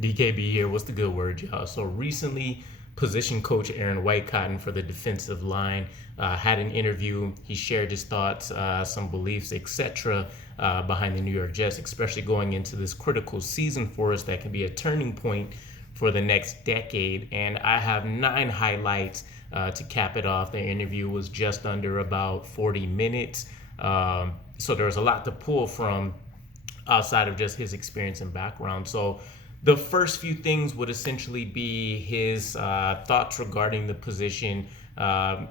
DKB here. What's the good word, y'all? So recently, position coach Aaron Whitecotton for the defensive line had an interview. He shared his thoughts, some beliefs, etc. Behind the New York Jets, especially going into this critical season for us that can be a turning point for the next decade. And I have 9 highlights to cap it off. The interview was just under about 40 minutes. So there's a lot to pull from outside of just his experience and background. So the first few things would essentially be his thoughts regarding the position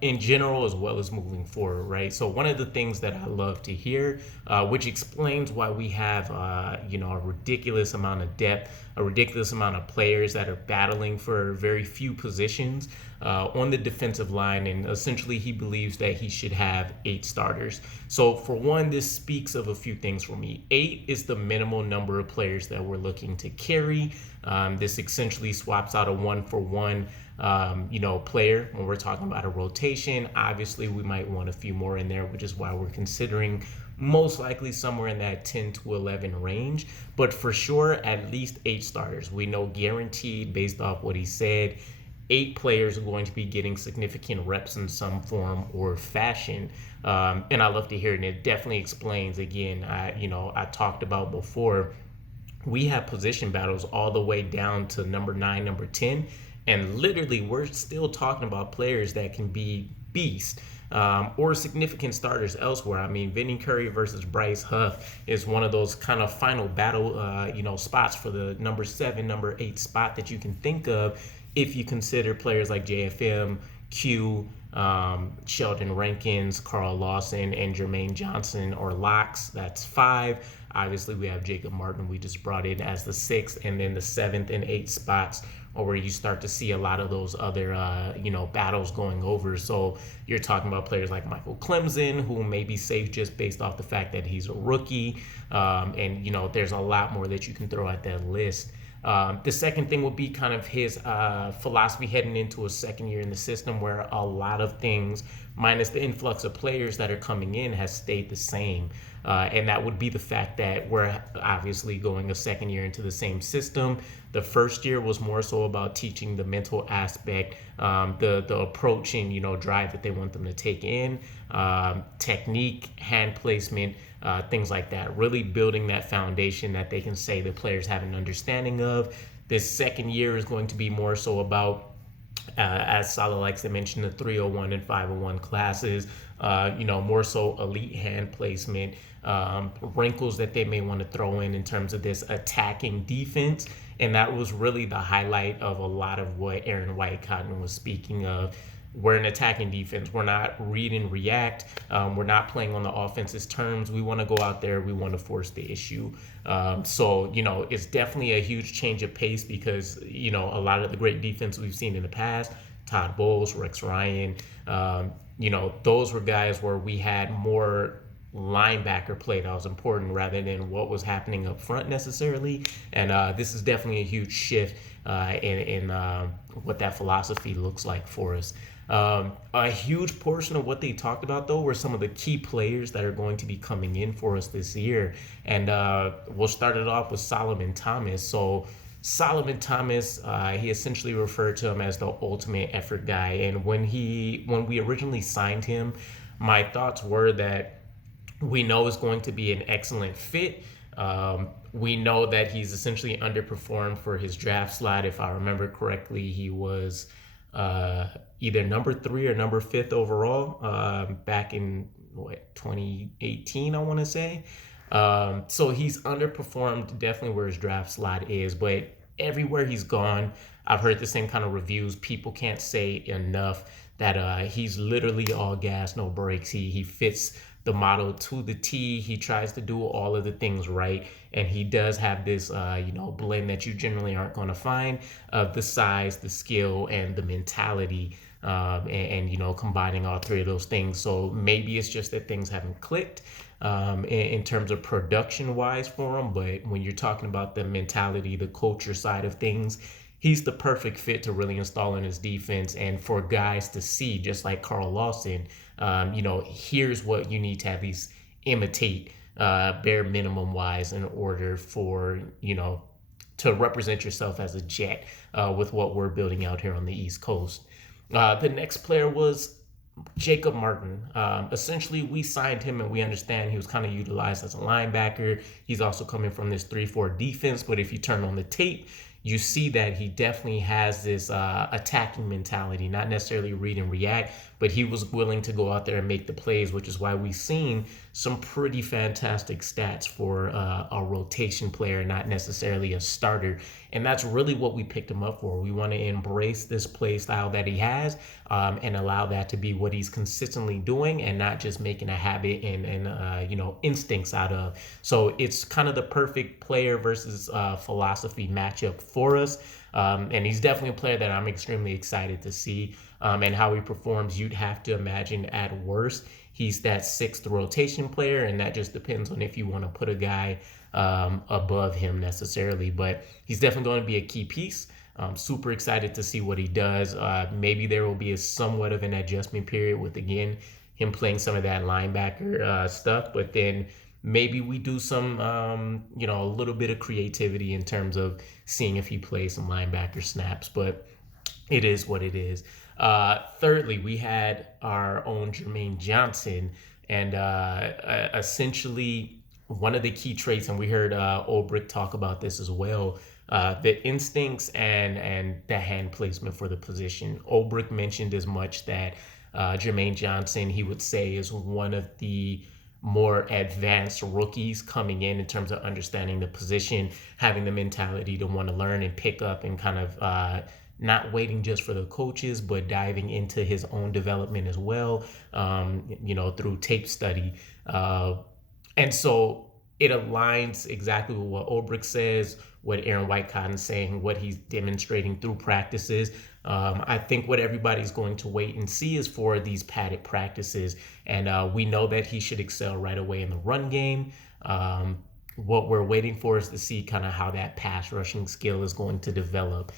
in general, as well as moving forward, right? So one of the things that I love to hear, which explains why we have, a ridiculous amount of depth, a ridiculous amount of players that are battling for very few positions on the defensive line. And essentially he believes that he should have 8 starters. So for one, this speaks of a few things for me. 8 is the minimal number of players that we're looking to carry. This essentially swaps out a 1-for-1 player when we're talking about a rotation. Obviously we might want a few more in there, which is why we're considering most likely somewhere in that 10 to 11 range, but for sure at least 8 starters. We know guaranteed, based off what he said, 8 players are going to be getting significant reps in some form or fashion. And I love to hear it. And it definitely explains, again, I talked about before, we have position battles all the way down to number 9, number 10. And literally, we're still talking about players that can be beasts or significant starters elsewhere. I mean, Vinny Curry versus Bryce Hall is one of those kind of final battle, spots for the number 7, number 8 spot that you can think of if you consider players like JFM, Q, Sheldon Rankins, Carl Lawson, and Jermaine Johnson or locks. That's 5. Obviously, we have Jacob Martin we just brought in as the 6th, and then the 7th and 8th spots or where you start to see a lot of those other, battles going over. So you're talking about players like Michael Clemons, who may be safe just based off the fact that he's a rookie. There's a lot more that you can throw at that list. The second thing would be kind of his philosophy heading into a second year in the system, where a lot of things, minus the influx of players that are coming in, has stayed the same. And that would be the fact that we're obviously going a second year into the same system. The first year was more so about teaching the mental aspect, the approach and, drive that they want them to take in, technique, hand placement, things like that. Really building that foundation that they can say the players have an understanding of. This second year is going to be more so about, as Salah likes to mention, the 301 and 501 classes, more so elite hand placement, wrinkles that they may want to throw in terms of this attacking defense. And that was really the highlight of a lot of what Aaron Whitecotton was speaking of. We're an attacking defense. We're not read and react. We're not playing on the offense's terms. We want to go out there. We want to force the issue. It's definitely a huge change of pace because, a lot of the great defense we've seen in the past, Todd Bowles, Rex Ryan, those were guys where we had more linebacker play that was important rather than what was happening up front necessarily. And this is definitely a huge shift in what that philosophy looks like for us. A huge portion of what they talked about, though, were some of the key players that are going to be coming in for us this year. And we'll start it off with Solomon Thomas. So Solomon Thomas, he essentially referred to him as the ultimate effort guy. And when we originally signed him, my thoughts were that we know is going to be an excellent fit. We know that he's essentially underperformed for his draft slot. If I remember correctly, he was either number 3 or number 5th overall back in 2018, I want to say. So he's underperformed definitely where his draft slot is, but everywhere he's gone, I've heard the same kind of reviews. People can't say enough that he's literally all gas, no brakes. He fits the model to the T. He tries to do all of the things right, and he does have this blend that you generally aren't going to find of the size, the skill, and the mentality, and combining all 3 of those things. So maybe it's just that things haven't clicked in terms of production wise for him, but when you're talking about the mentality, the culture side of things, he's the perfect fit to really install in his defense. And for guys to see, just like Carl Lawson, here's what you need to at least imitate bare minimum wise in order for, to represent yourself as a Jet with what we're building out here on the East Coast. The next player was Jacob Martin. Essentially, we signed him and we understand he was kind of utilized as a linebacker. He's also coming from this 3-4 defense, but if you turn on the tape, you see that he definitely has this attacking mentality, not necessarily read and react, but he was willing to go out there and make the plays, which is why we've seen some pretty fantastic stats for a rotation player, not necessarily a starter. And that's really what we picked him up for. We want to embrace this play style that he has and allow that to be what he's consistently doing and not just making a habit and instincts out of. So it's kind of the perfect player versus philosophy matchup for us. And he's definitely a player that I'm extremely excited to see. And how he performs, you'd have to imagine at worst, he's that 6th rotation player, and that just depends on if you want to put a guy above him necessarily. But he's definitely going to be a key piece. I'm super excited to see what he does. Maybe there will be somewhat of an adjustment period with, again, him playing some of that linebacker stuff, but then maybe we do some, a little bit of creativity in terms of seeing if he plays some linebacker snaps, but it is what it is. Thirdly, we had our own Jermaine Johnson, and essentially one of the key traits, and we heard Ulbrich talk about this as well, the instincts and the hand placement for the position. Ulbrich mentioned as much that Jermaine Johnson, he would say, is one of the more advanced rookies coming in terms of understanding the position, having the mentality to want to learn and pick up and kind of not waiting just for the coaches, but diving into his own development as well, through tape study. And so it aligns exactly with what Ulbrich says, what Aaron Whitecotton is saying, what he's demonstrating through practices. I think what everybody's going to wait and see is for these padded practices. And we know that he should excel right away in the run game. What we're waiting for is to see kind of how that pass rushing skill is going to develop.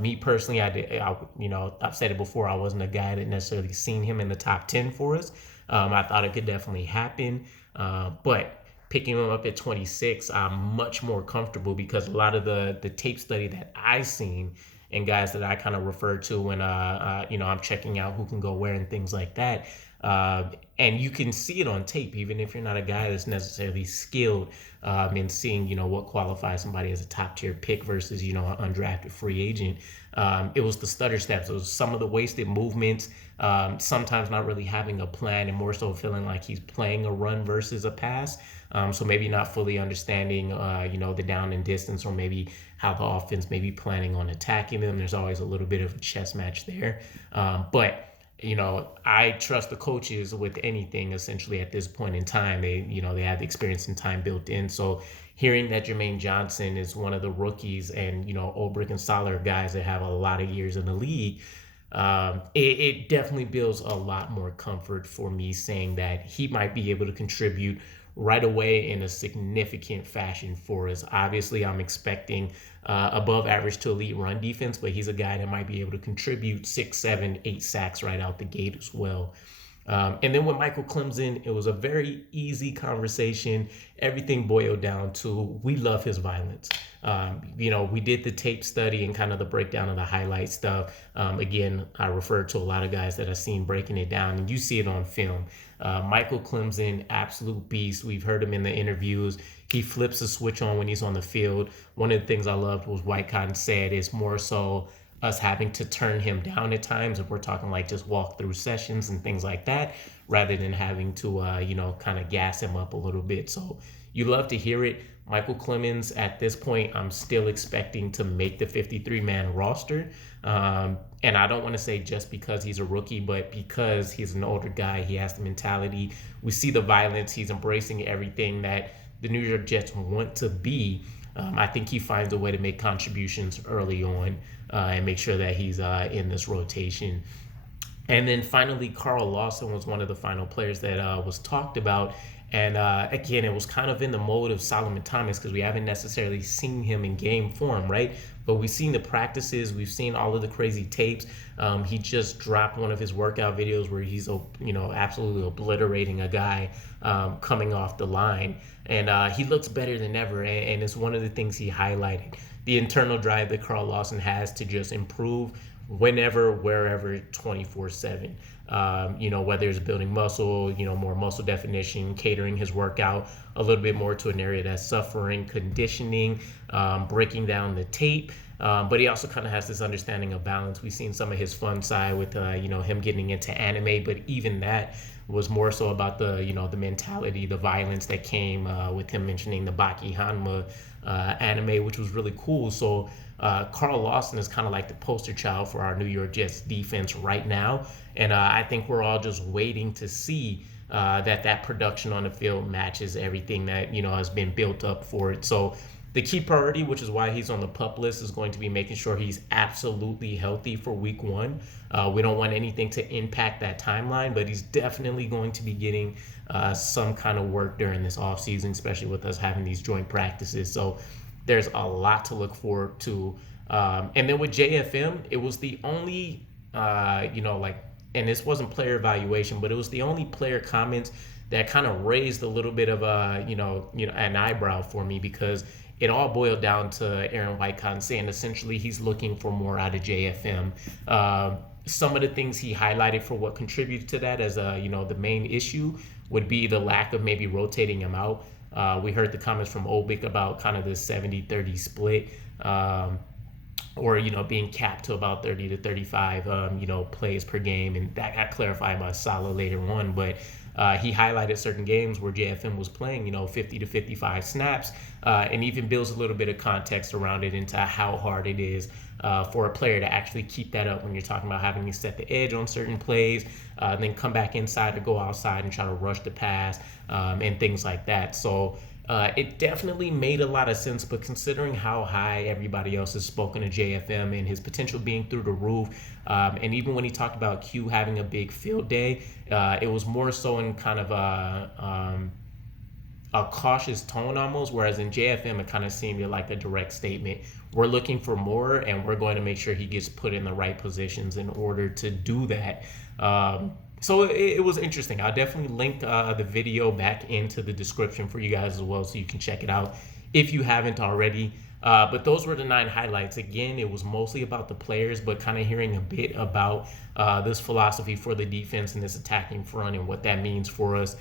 Me personally, I've said it before, I wasn't a guy that necessarily seen him in the top 10 for us. I thought it could definitely happen. But picking him up at 26, I'm much more comfortable because a lot of the tape study that I've seen and guys that I kind of refer to when I'm checking out who can go where and things like that. And you can see it on tape, even if you're not a guy that's necessarily skilled in seeing, what qualifies somebody as a top tier pick versus, an undrafted free agent. It was the stutter steps. It was some of the wasted movements, sometimes not really having a plan and more so feeling like he's playing a run versus a pass. So maybe not fully understanding, the down and distance, or maybe how the offense may be planning on attacking them. There's always a little bit of a chess match there. But I trust the coaches with anything essentially at this point in time. They have the experience and time built in. So hearing that Jermaine Johnson is one of the rookies and, Ulbrich and Soller guys that have a lot of years in the league, it definitely builds a lot more comfort for me saying that he might be able to contribute right away in a significant fashion for us. Obviously, I'm expecting above average to elite run defense, but he's a guy that might be able to contribute 6, 7, 8 sacks right out the gate as well. And then when Michael Clemons, it was a very easy conversation. Everything boiled down to, we love his violence. We did the tape study and kind of the breakdown of the highlight stuff. Again, I referred to a lot of guys that I've seen breaking it down, and you see it on film. Michael Clemons, absolute beast. We've heard him in the interviews. He flips a switch on when he's on the field. One of the things I loved was Whitecotton said is more so us having to turn him down at times if we're talking like just walk through sessions and things like that, rather than having to kind of gas him up a little bit. So you love to hear it. Michael Clemons, at this point, I'm still expecting to make the 53-man roster. And I don't want to say just because he's a rookie, but because he's an older guy, he has the mentality. We see the violence. He's embracing everything that the New York Jets want to be. I think he finds a way to make contributions early on and make sure that he's in this rotation. And then finally, Carl Lawson was one of the final players that was talked about. And again, it was kind of in the mode of Solomon Thomas because we haven't necessarily seen him in game form, right? But we've seen the practices. We've seen all of the crazy tapes. He just dropped one of his workout videos where he's, absolutely obliterating a guy coming off the line. And he looks better than ever. And it's one of the things he highlighted. the internal drive that Carl Lawson has to just improve whenever, wherever, 24/7. Whether it's building muscle, more muscle definition, catering his workout a little bit more to an area that's suffering, conditioning, breaking down the tape. But he also kind of has this understanding of balance. We've seen some of his fun side with, him getting into anime, but even that was more so about the mentality, the violence that came with him mentioning the Baki Hanma anime, which was really cool. So Carl Lawson is kind of like the poster child for our New York Jets defense right now. And I think we're all just waiting to see that production on the field matches everything that, has been built up for it. So the key priority, which is why he's on the PUP list, is going to be making sure he's absolutely healthy for week 1. We don't want anything to impact that timeline, but he's definitely going to be getting some kind of work during this offseason, especially with us having these joint practices. So there's a lot to look forward to. And then with JFM, it was the only, and this wasn't player evaluation, but it was the only player comments that kind of raised a little bit of an eyebrow for me, because it all boiled down to Aaron Whitecotton saying essentially he's looking for more out of JFM. Some of the things he highlighted for what contributed to that as the main issue would be the lack of maybe rotating him out. We heard the comments from Obik about kind of the 70-30 split, or being capped to about 30 to 35 plays per game, and that got clarified by Salah later on. But he highlighted certain games where JFM was playing 50 to 55 snaps, and even builds a little bit of context around it into how hard it is for a player to actually keep that up when you're talking about having to set the edge on certain plays, then come back inside to go outside and try to rush the pass, and things like that. So it definitely made a lot of sense, but considering how high everybody else has spoken to JFM and his potential being through the roof, and even when he talked about Q having a big field day, it was more so in kind of a cautious tone almost, whereas in JFM it kind of seemed like a direct statement. We're looking for more, and we're going to make sure he gets put in the right positions in order to do that. So it was interesting. I'll definitely link the video back into the description for you guys as well, so you can check it out if you haven't already. But those were the 9 highlights. Again, it was mostly about the players, but kind of hearing a bit about this philosophy for the defense and this attacking front and what that means for us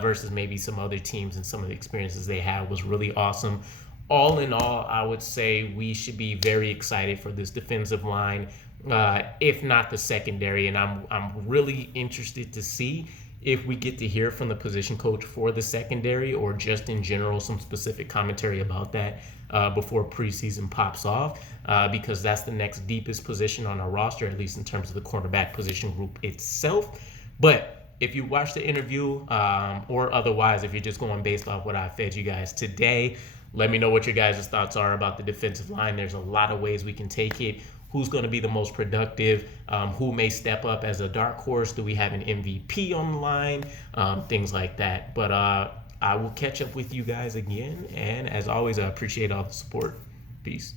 versus maybe some other teams and some of the experiences they had was really awesome. All in all, I would say we should be very excited for this defensive line, if not the secondary. And I'm really interested to see if we get to hear from the position coach for the secondary, or just in general some specific commentary about that before preseason pops off, because that's the next deepest position on our roster, at least in terms of the cornerback position group itself. But if you watch the interview, or otherwise, if you're just going based off what I fed you guys today, let me know what your guys' thoughts are about the defensive line. There's a lot of ways we can take it. Who's going to be the most productive? Who may step up as a dark horse? Do we have an MVP on the line? Things like that. But I will catch up with you guys again. And as always, I appreciate all the support. Peace.